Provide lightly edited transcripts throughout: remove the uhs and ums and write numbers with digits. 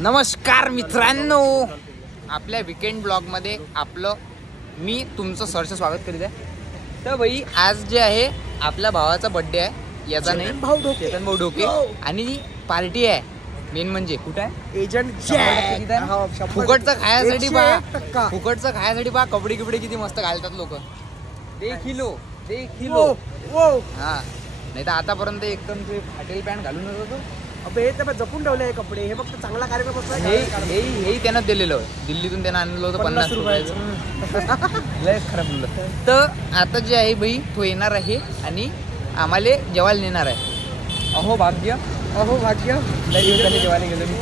नमस्कार मित्रांनो, आपल्या विकेंड ब्लॉगमध्ये आपलं मी तुमचं सरचं स्वागत करीत आहे. तर भाई आज जे आहे आपल्या भावाचा बर्थडे आहे. याचा नाही चेतन भाऊ ढोके आणि पार्टी आहे. मेन म्हणजे कुठं आहे एजंट फुकटचं खायसाठी पहा, फुकटचं खायसाठी पहा. कपडे किपडे किती मस्त घालतात लोक. देखिलो हा, नाही तर आतापर्यंत एकदम ते फाटेल पॅन्ट घालून होतो. अबे ते जपून ठेवले हे कपडे. हे फक्त चांगला कार्यक्रम असतो. हे त्यानं दिलेलं, दिल्लीतून त्यानं आणलेलं होतं 50 रुपयाचं. लय खराब बोललं. तर आता जे आहे भाई तो येणार आहे आणि आम्हाला जेवायला नेणार आहे. अहो भाग्य, अहो भाग्य. लय दिवस झाले जेवायला गेलो मी.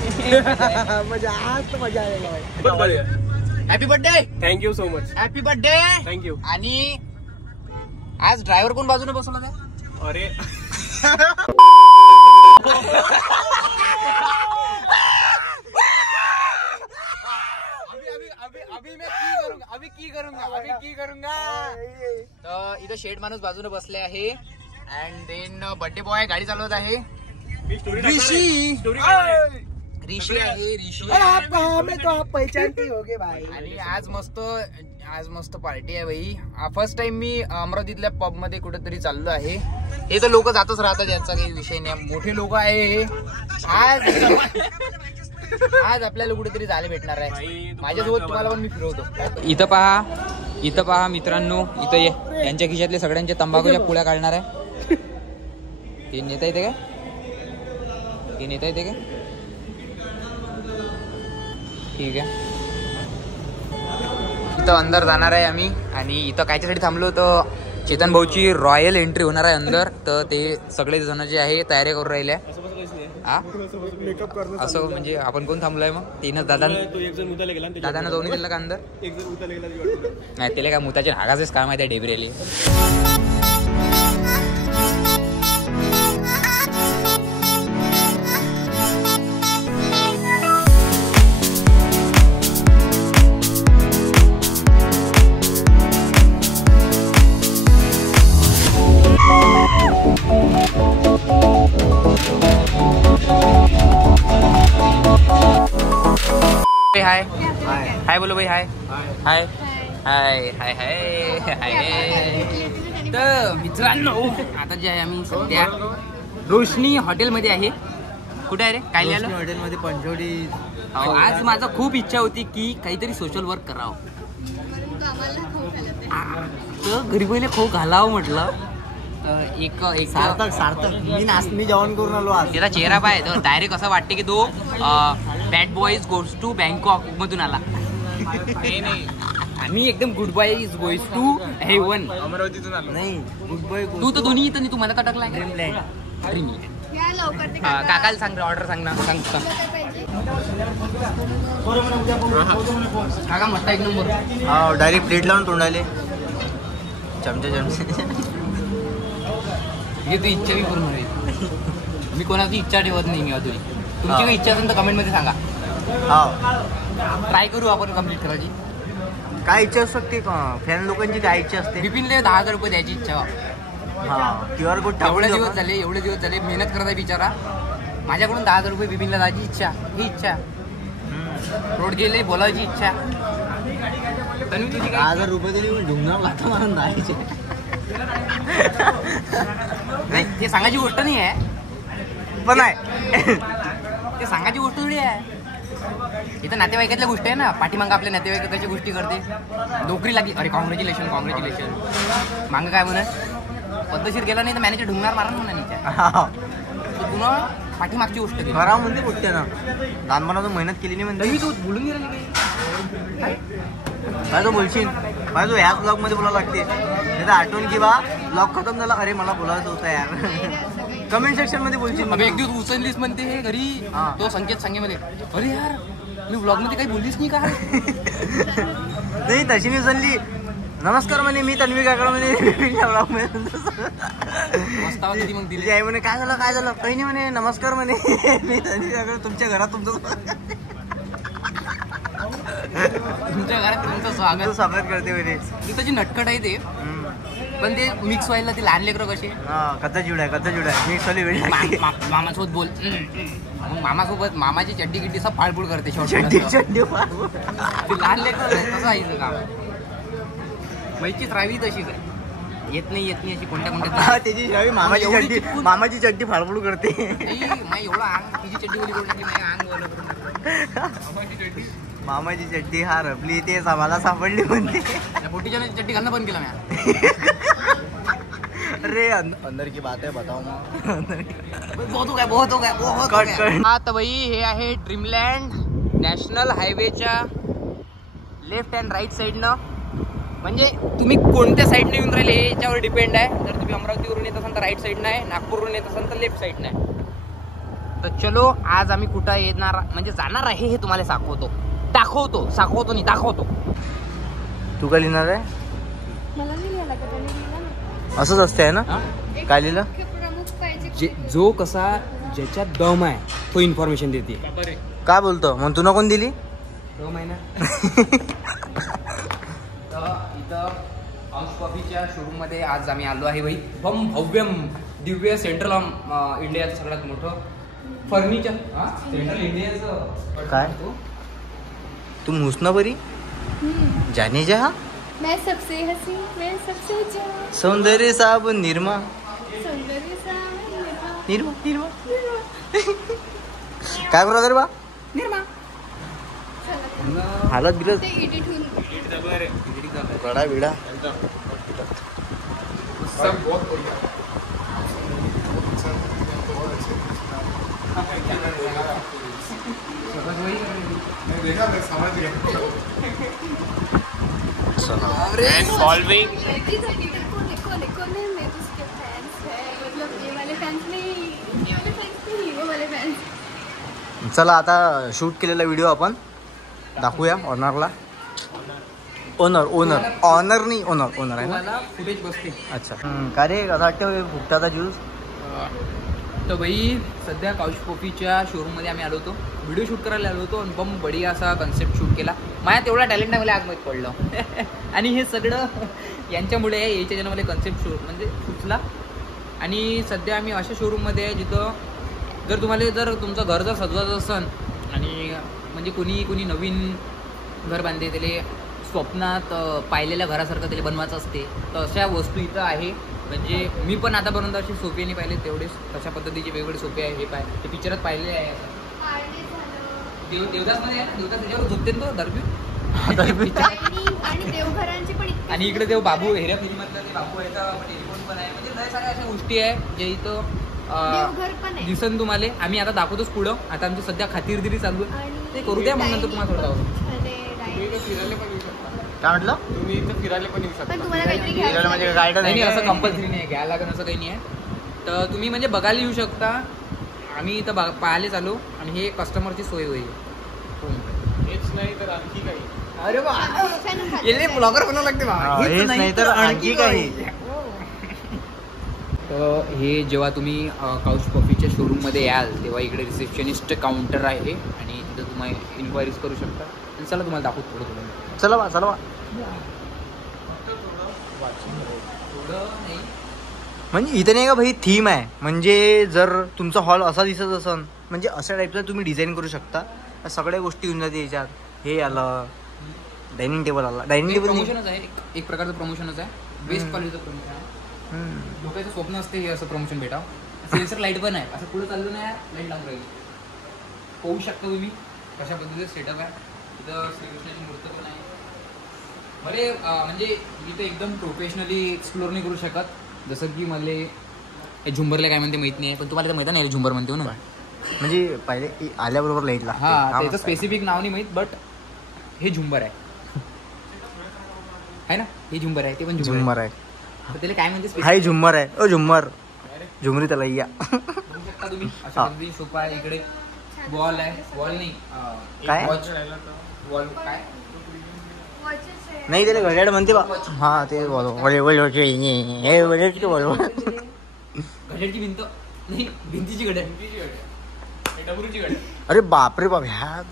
मजा आज तर मजा आलेला. Happy birthday. Thank you so much. Happy birthday. Thank you. आणि आज ड्रायव्हर कोण बाजूने बसवला त्या? अरे अभी की करूंगा. तर इथं शेड माणूस बाजूने बसले आहे. अँड देन बर्थडे बॉय गाडी चालवत आहे. ऋषी आहे. ऋषी आप पहचानते होगे भाई. आणि आज मस्त पार्टी आहे भाई. फर्स्ट टाइम मी अमरावतीतल्या पब मध्ये कुठेतरी चाललो आहे. हे तर लोक जातच राहतात, याचा काही विषय नाही. मोठे लोक आहे. आज आपल्याला कुठेतरी जायला भेटणार आहे. माझ्यासोबत तुम्हाला पण मी फिरवतो. इथं पहा मित्रांनो, इथं ये. यांच्या खिशातले सगळ्यांच्या तंबाखूच्या पुड्या काढणार आहे. हे नेता येते काय? ठीक आहे. इथं अंदर जाणार आहे आम्ही. आणि इथं कायच्यासाठी थांबलो तर चेतन भाऊची रॉयल एंट्री होणार आहे अंदर. तर ते सगळे जण जे आहे तयारी करून राहिले. असं म्हणजे आपण कोण थांबलोय मग? तीनच दादानं जाऊन दिलं का अंदर? नाही, त्याला काय मुताचे हागाचेच काम आहे त्या डेबरेली. हाय हाय बोलो भाई. हाय हाय हाय हाय हाय हाय. तर मित्रांनो, आता जे आहे आम्ही सध्या रोशनी हॉटेलमध्ये आहे. कुठे आहे रे? काय लिहिलं? हॉटेलमध्ये पंचवडी. आज माझा खूप इच्छा होती की काहीतरी सोशल वर्क करावं. तर घरी पहिले खो घालावं म्हटलं. एक सार्थक मी जेवण करून आलो आज. त्याचा चेहरा पाय तर डायरेक्ट असं वाटते की तो bad boys goes to Bangkok मधून आला. नाही, आम्ही एकदम good boys goes to heaven अमरावतीतून आलो. नाही, गुड बॉय. तू तर दोन्ही इथं तू मला अटकलाय. काकाला सांग, ऑर्डर सांग ना. सांग काका म्हटलं एक नंबर. डायरेक्ट प्लेट लावून तोंडाले चमचे. हे तू इच्छा बी पूर्ण होईल. मी कोणाची इच्छा ठेवत नाही. मी अजून तुमची काही इच्छा असेल तर कमेंट मध्ये सांगा. ट्राय करू आपण कम्प्लीट करायची. काय इच्छा असू शकते? फॅन लोकांची काय इच्छा असते? बिपिनला 10,000 रुपये द्यायची इच्छा. QR कोड एवढे दिवस झाले मेहनत करत आहे बिचारा. माझ्याकडून 10,000 रुपये बिपिनला द्यायची इच्छा. ही इच्छा रोड गेले बोलायची इच्छा. 10,000 रुपये तरी ढुंगणार लागतं मला द्यायचे. नाही, ते सांगायची गोष्ट नाही आहे. पण आहे ते सांगायची गोष्ट थोडी आहे. इथं नातेवाईकातल्या गोष्टी आहे ना. पाठीमागं आपल्या नातेवाईकाच्या गोष्टी करते. नोकरी लागली, अरे कॉंग्रॅच्युलेशन. मागं काय म्हणा, पद्धतशीर गेला नाही तर मॅनेजर ढुंगणार मारा म्हणा. पुन्हा पाठीमागची गोष्ट खरा म्हणते कुठते ना. लहानपणातून मेहनत केली नाही म्हणते. मी तू बोलून गेला काय तो बोलशील? माझं तो ह्याच ब्लॉग मध्ये बोलावं लागते. नाही तर आठवण की बा ब्लॉग खतम झाला, अरे मला बोलायचं होतं यार. कमेंट सेक्शन मध्ये बोलशील. एक दिवस उचललीस म्हणते हे घरी. तो संकेत सांगेमध्ये, अरे यार मी ब्लॉग मध्ये काही बोललीच नाही का? नाही, तशी मी उचलली. नमस्कार म्हणे, मी तन्वी काका म्हणे. मग दिली आई म्हणे काय झालं काही नाही म्हणे. नमस्कार म्हणे, मी तन्वी काका तुमच्या घरात तुमच्या घरात तुमचं स्वागत करते म्हणे. त्याची नटखट आहे ते. पण ते मिक्स व्हायला ते लहान लेकरं कसे कच्चा चिवडा आहे मिक्स वाली वेळ मामासोबत बोल मग मामासोबत मामाची चड्डी गिड्डी सब फाळफूळ करते चड्डी ते लहान लेकरं तसं आहे काम. मैची रावी तशीच आहे, येत नाही अशी कोणत्या त्याची शावी मामाची चड्डी फाळफूळ करते. एवढं अंग तिची चड्डी बोली करून टाकली, अंग ओलं करून टाकलं. मामाची चड्डी हा रबली ते आम्हाला सापडली म्हणते. पोटीच्या चड्डी घालणं बंद केलं मी. अरे अंदर की बात आहे बताओ ना. बहुत हो गया. आता भाई हे आहे ड्रीमलँड नॅशनल हायवेच्या लेफ्ट अँड राईट साईडनं. म्हणजे तुम्ही कोणत्या साईडने येऊन राहिले याच्यावर डिपेंड आहे. जर तुम्ही अमरावतीवरून येत असाल तर राईट साईडनं आहे, नागपूरवरून येत असाल तर लेफ्ट साईडनं आहे. तर चलो आज आम्ही कुठं येणार म्हणजे जाणार आहे हे तुम्हाला दाखवतो. तू काय लिहिणार आहे? असंच असते आहे ना. काय लिहिलं? जो कसा ज्याच्यात दम आहे तो इन्फॉर्मेशन देते. काय बोलतो मग तुला कोण दिली? दम आहे ना. इथं हाऊस कॉफीच्या शोरूम मध्ये आज आम्ही आलो आहे भाई. भव्यम दिव्य सेंट्रल इंडियाचं सगळ्यात मोठं फर्निचर. सेंट्रल इंडियाचं काय तुम हुस्न बरी जाने जा मैं सबसे हसी मैं सबसे जवान सौंदर्य साबुन निर्मा सौंदर्य साबुन निर्मा काय करू रे बा निर्मा. हालत बिलत ते एडिट होऊन बडा बिडा सॉल्विंग चला आता शूट केलेला व्हिडिओ आपण दाखवूया ऑनरला. ओनर नाही ओनर आहे ना. फुटेज बसते. अच्छा का रे कसं वाटतं फुकटाचा ज्यूस. तर भाई सध्या काउच कॉफीच्या शोरूममध्ये आम्ही आलो होतो, व्हिडिओ शूट करायला आलो होतो आणि बम बढिया असा कन्सेप्ट शूट केला. माझ्या तेवढा टॅलेंट आहे मला आगमध्ये पडलं. आणि हे सगळं यांच्यामुळे आहे. याच्या ज्यानं मला कन्सेप्ट शूट म्हणजे सुचला. आणि सध्या आम्ही अशा शोरूममध्ये आहे जिथं जर तुम्हाला जर तुमचं घर जर सजवायचं असेल आणि म्हणजे कोणी नवीन घर बांधते त्याला स्वप्नात पाहिलेल्या घरासारखं त्याला बनवायचं असते, तर अशा वस्तू इथं आहे. म्हणजे मी पण आतापर्यंत अशी सोपे नाही पाहिले तेवढेच तशा पद्धतीचे वेगवेगळे सोपे आहे. हे ते पिक्चरात पाहिले आहे. देवदासमध्ये आहे ना, देवदास त्याच्यावर झोपते तो दरबी. आणि इकडे देव बाबू हेऱ्या फिल्ममधला ते बाबू आहे, टेलिफोन पण आहे. म्हणजे लय साऱ्या अशा गोष्टी आहे ज्या इथं दिसन तुम्हाला. आम्ही आता दाखवतोच पुढं. आता आमची सध्या खातिरदिरी चालू आहे, ते करू द्या मग नंतर तुम्हाला थोडं दाखवतो. काय म्हटलं? तुम्ही इथं फिरायला पण येऊ शकता. म्हणजे गाईड नाही असं कंपल्सरी नाही, घ्यायला लागेल असं काही नाही आहे. तर तुम्ही म्हणजे बघायला येऊ शकता. आम्ही इथं पाहायला चालू आणि हे कस्टमरची सोय होईल. हेच नाही तर आणखी काही. अरे वा ब्लॉगर बनावं लागते बा. हेच नाही तर आणखी काही. तर हे जेव्हा तुम्ही काउच कॉफीच्या शोरूममध्ये याल तेव्हा इकडे रिसेप्शनिस्ट काउंटर आहे आणि तिथं तुम्ही इन्क्वायरीज करू शकता. आणि चला तुम्हाला दाखवतो थोडं. चला बा म्हणजे इथे नाही का भाई थीम आहे. म्हणजे जर तुमचा हॉल असा दिसत असेल म्हणजे अशा टाईपचा तुम्ही डिझाईन करू शकता. सगळ्या गोष्टी येऊन जाते याच्यात. हे आलं डायनिंग टेबल आला. डायनिंग टेबल प्रमोशनच आहे, एक प्रकारचं प्रमोशनच आहे. बेस्ट क्वालिटीचं प्रमोशन आहे. लोकांचं स्वप्न असते हे असं प्रमोशन भेटावं. सेन्सर लाईट पण आहे, असं पुढे चाललं नाही लाईट लावून राहील. होऊ शकता तुम्ही कशा पद्धतीचं सेटअप आहे. इथं श्रीकृष्णाची मूर्ती पण आहे. बरे म्हणजे इथं एकदम प्रोफेशनली एक्सप्लोर नाही करू शकत. जसं की मला हे झुंबरला काय म्हणते माहित नाही, पण तुम्हाला तर माहिती नाही झुंबर म्हणते ना. म्हणजे पहिले आल्याबरोबर लाईट लागते. हा त्याचं स्पेसिफिक नाव नाही माहित, बट हे झुंबर आहे ना. हे झुंबर आहे, ते पण झुंबर आहे. तर त्याला काय म्हणते? हाय झुम्मर आहे. ओ झुम्मर झुमरी त्याला या बघू शकता तुम्ही. अशा पद्धतीने सोफा आहे. इकडे वॉल आहे. वॉल नाही काय वॉल काय नाही त्याला घड्याळ म्हणते बा. हा ते घड्याळची भिंत नाही, भिंतीची घड्याळ. अरे बापरे बाप ह्या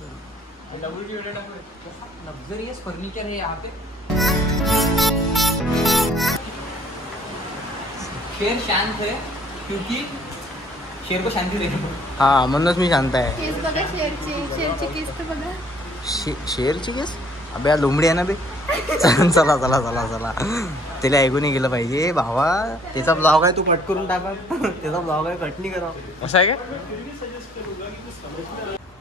लक्झरियस फर्निचर है यहाँ पे. शेर शांत है क्योंकि शेर को शांति देने को. हा म्हणूनच मी शांत आहे. केस बघा शेरची केस तर बघा. शेरची केस अबे या लोंबडी आहे ना बे. चला चला चला चला चला त्याला ऐकून नाही गेलं पाहिजे भावा. त्याचा ब्लॉग आहे तू कट करून टाका. त्याचा ब्लॉग आहे कट नाही करा. असं आहे का.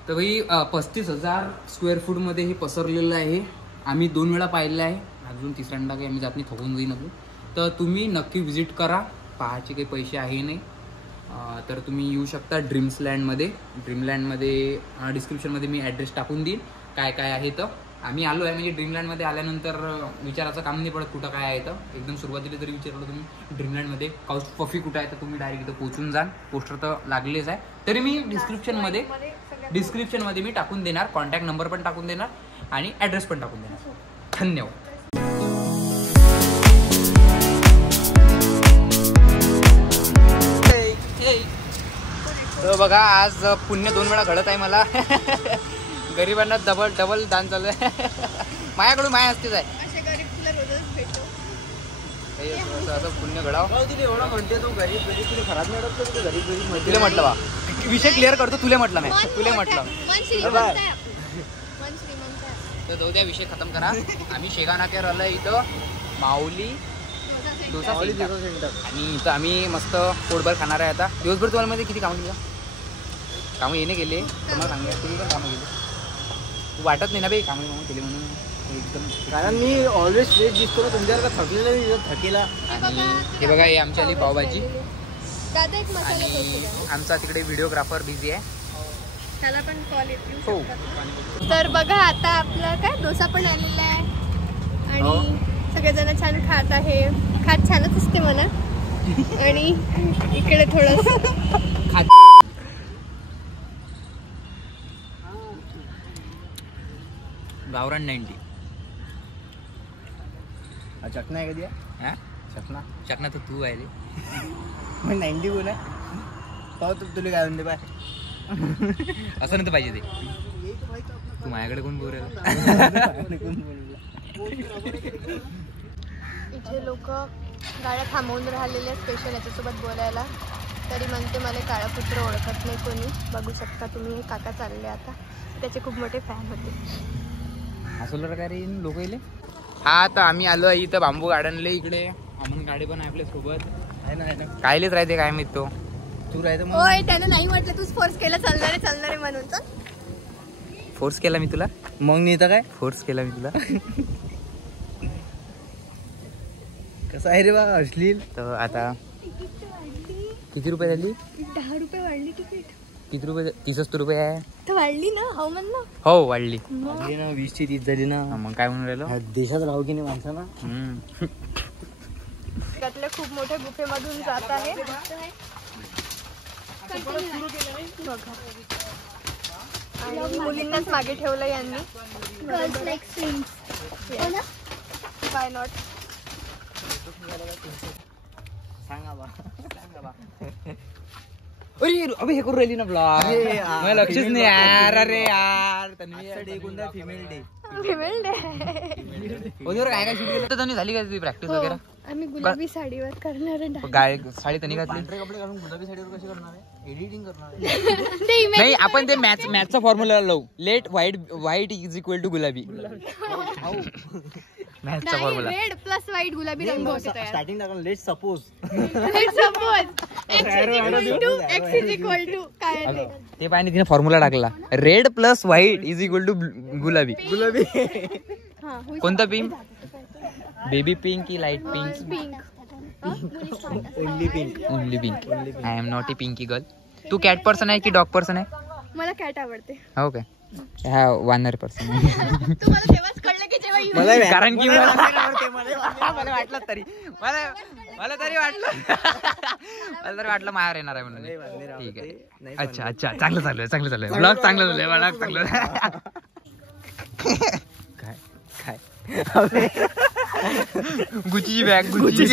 तर भाई 35,000 स्क्वेअर फूट मध्ये हे पसरलेलं आहे. आम्ही 2 वेळा पाहिलं आहे. अजून तिसऱ्यांदा काही आम्ही जात नाही, थकून जाईन अजून. तर तुम्ही नक्की व्हिजिट करा. पाहायचे काही पैसे आहे नाही. तर तुम्ही येऊ शकता ड्रीम्सलँडमध्ये. डिस्क्रिप्शनमध्ये मी ॲड्रेस टाकून देईन काय काय आहे. तर आम्ही आलो आहे म्हणजे ड्रीमलँडमध्ये आल्यानंतर विचारायचं काम नाही पडत कुठं काय आहे. तर एकदम सुरुवातीला जरी विचारलं तुम्ही ड्रीमलँडमध्ये काउच पफी कुठं आहे तर तुम्ही डायरेक्ट इथं पोहोचून जाल. पोस्टर तर लागलेच आहे. तरी मी डिस्क्रिप्शनमध्ये मी टाकून देणार. कॉन्टॅक्ट नंबर पण टाकून देणार आणि ॲड्रेस पण टाकून देणार. धन्यवाद. तर बघा आज पुण्य 2 वेळा घडत आहे मला. गरिबांना डबल दान चालू आहे. माझ्याकडून माया असतेच आहे. असे गरीब तुला रोजच भेटतो. असं पुण्य घडाव. एवढा म्हणते तो गरीब तुला खराब नाही वाटत. गरीब तुला म्हटलं बा विषय क्लिअर करतो. तुला म्हटलं नाही तुला म्हटलं. तर जाऊ द्या विषय खतम करा. आम्ही शेगा नाक्यावर आलोय इथं माऊली डोसा सेंटर आणि इथं आम्ही मस्त पोटभर खाणार आहे. आता दिवसभर तुम्हाला मध्ये किती कामं केलं. कामं येणे गेले तुम्हाला सांगा. तुम्ही पण कामं केले. तू वाटत नाही ना बाई कामं केले म्हणून एकदम. कारण मी ऑलवेज फ्रेश दिसतो. तुमच्यावर थकलेला थकेला. आणि हे बघा हे आमच्या आली पावभाजी. दादा एक मसाला आणि आमचा तिकडे व्हिडिओग्राफर बिझी आहे. त्याला पण कॉल येतो. हो. तर बघा आता आपला काय डोसा पण आलेला आहे आणि सगळेजण छान खात आहे. खात छानच असते म्हणा. आणि इकडे थोडस गावरान 90. चकना आहे कधी हा चकना चकना तर तू आहे रे. मग 90 बोल आहे. पाहू तुला काय म्हणते बाय. असं नाही तर पाहिजे ते. तू माझ्याकडे कोण बोल. इथे लोक गाड्या थांबवून राहिलेले स्पेशल याच्यासोबत बोलायला. तरी म्हणते मला काळा कुत्र ओळखत नाही कोणी. बघू शकता तुम्ही काका चालले आता. त्याचे खूप मोठे फॅन होते. असं काय रे लोक येले. हा तर आम्ही आलो आहे इथं बांबू गार्डनला. इकडे अमन गाडी पण आहे आपल्या सोबत. कायलेच राहते काय मी तो. तू राहतो होय त्याने नाही म्हटलं तूच फोर्स केला चालणारे म्हणून. तर फोर्स केला मी तुला. मग नाही तर काय फोर्स केला मी तुला. कसं आहे रे बा अश्लील. तर आता किती रुपये झाली. 10 रुपये वाढली तिकीट. किती रुपये 30 रुपये आहे. तर वाढली ना. हो म्हण ना. हो वाढली. 20 ची 30 झाली ना. मग काय म्हणून राहिलो. देशात राहू की नाही माणसाला. त्यातल्या खूप मोठ्या गुफेमधून जात आहे. आणि मुलींनाच मागे ठेवलं यांनी. बाय नॉट. सांगा बा. अरे अबे हे करू राहिली ना ब्लॉग. मला लक्षच नाही यार. अरे यार डे कोणता फिमेल डे. Female day. काय काय शूट केलं तर त्यांनी झाली का तुझी प्रॅक्टिस वगैरे. आम्ही गुलाबी साडीवर करणार आहे. गाय साडी त्यांनी घातली. कपडे घालून गुलाबी साडीवर कशी करणार आहे. एडिटिंग करणार नाही आपण ते मॅथचा फॉर्म्युला लावू. Let white is equal to गुलाबी. मॅथचा फॉर्म्युला. रेड प्लस व्हाईट गुलाबी रंग होते तयार. स्टार्टिंग टाकून let suppose x is equal to काय आहे ते पाहिजे तिने फॉर्म्युला टाकला. Red plus white is equal to गुलाबी. गुलाबी. हा कोणता पिंक. बेबी पिंक की light pink. Pink. Only pink. Only pink. I am not a pinky girl. तू कॅट पर्सन आहे की डॉग पर्सन आहे. मला कॅट आवडते. हो काय. हा वानर पर्सन. तुम्हाला तेव्हाच कळलं की जेव्हा मला कारण की मला वाटलं तरी मला तरी वाटलं मायावर येणार आहे म्हणून. ठीक आहे. अच्छा चांगलं चालू आहे ब्लॉग चांगलं झालंय. ब्लॉग चांगलं काय गुचीची bag. Gucci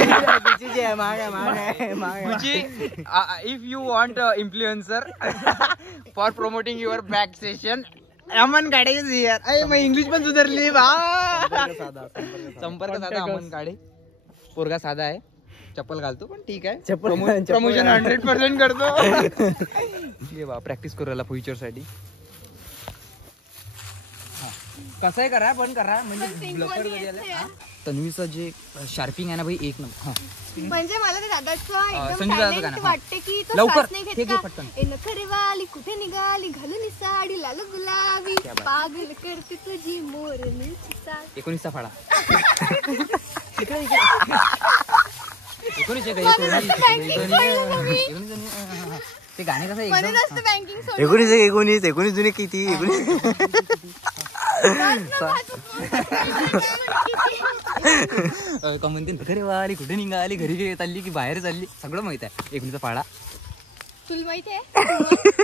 if you want influencer for promoting your bag session Aman Gade यार. मग इंग्लिश पण सुधारली बा. संपर्क साधा अमन गाडे. पोरगा साधा आहे. चप्पल घालतो पण ठीक आहे. चप्पल- प्रमोशन 100% करतो. ये बा प्रॅक्टिस करायला फ्युचर साठी. कसंही करा पण करा म्हणजे ब्लफर वगैरे. तन्वीचं जे शार्पिंग आहे ना भाई एक नंबर. म्हणजे मला ते दादाचं एकदम संजू दादाचं talent गाणं, हा. वाटते की तो लवकर, श्वास नाही हे घेत घे का? पटकन. ए नखरेवाली कुठे निघाली घालून साडी लाल गुलाबी क्या बात. पागल करते तुझी मोरणीची साडी. 19चा फाळा. 19 आहे म्हणूनच तर banking सोडलं मी. ते गाणे कसं एकदम म्हणूनच तर बँकिंग सोडलं. 19 जुने किती 19 का म्हणते घरी वाली कुठे निघाली घरी चालली की बाहेर चालली सगळं माहित आहे. 19चा फाळा. तुला माहिती आहे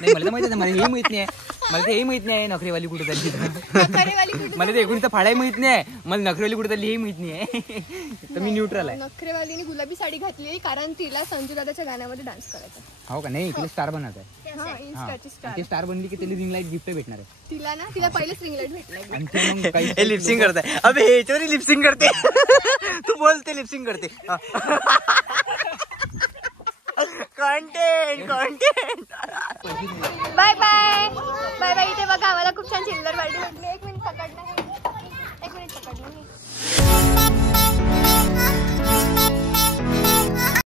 नाही मला तर माहित आहे. मला हे माहित नाही. मला ते हे माहित नाही नखरेवाली कुठे चालली. नखरेवाली कुठे मला ते 19चा फाळाही माहित नाही. मला नखरेवाली कुठे चालली हे माहित नाही. तर मी न्यूट्रल आहे. नखरेवालीने गुलाबी साडी घातलेली कारण तिला संजू दादाच्या गाण्यामध्ये डान्स करायचा. हो का नाही तिला स्टार बनायचं आहे. हा, इन्स्टाची स्टार ते स्टार बनली की त्याला रिंग लाईट गिफ्ट भेटणार आहे. तिला ना तिला पहिलेच रिंग लाईट भेटलाय. आणि ते मग काही हे लिपसिंग करताय. अबे ह्याच्यावर लिपसिंग करते. तू बोलते लिपसिंग करते. कंटेंट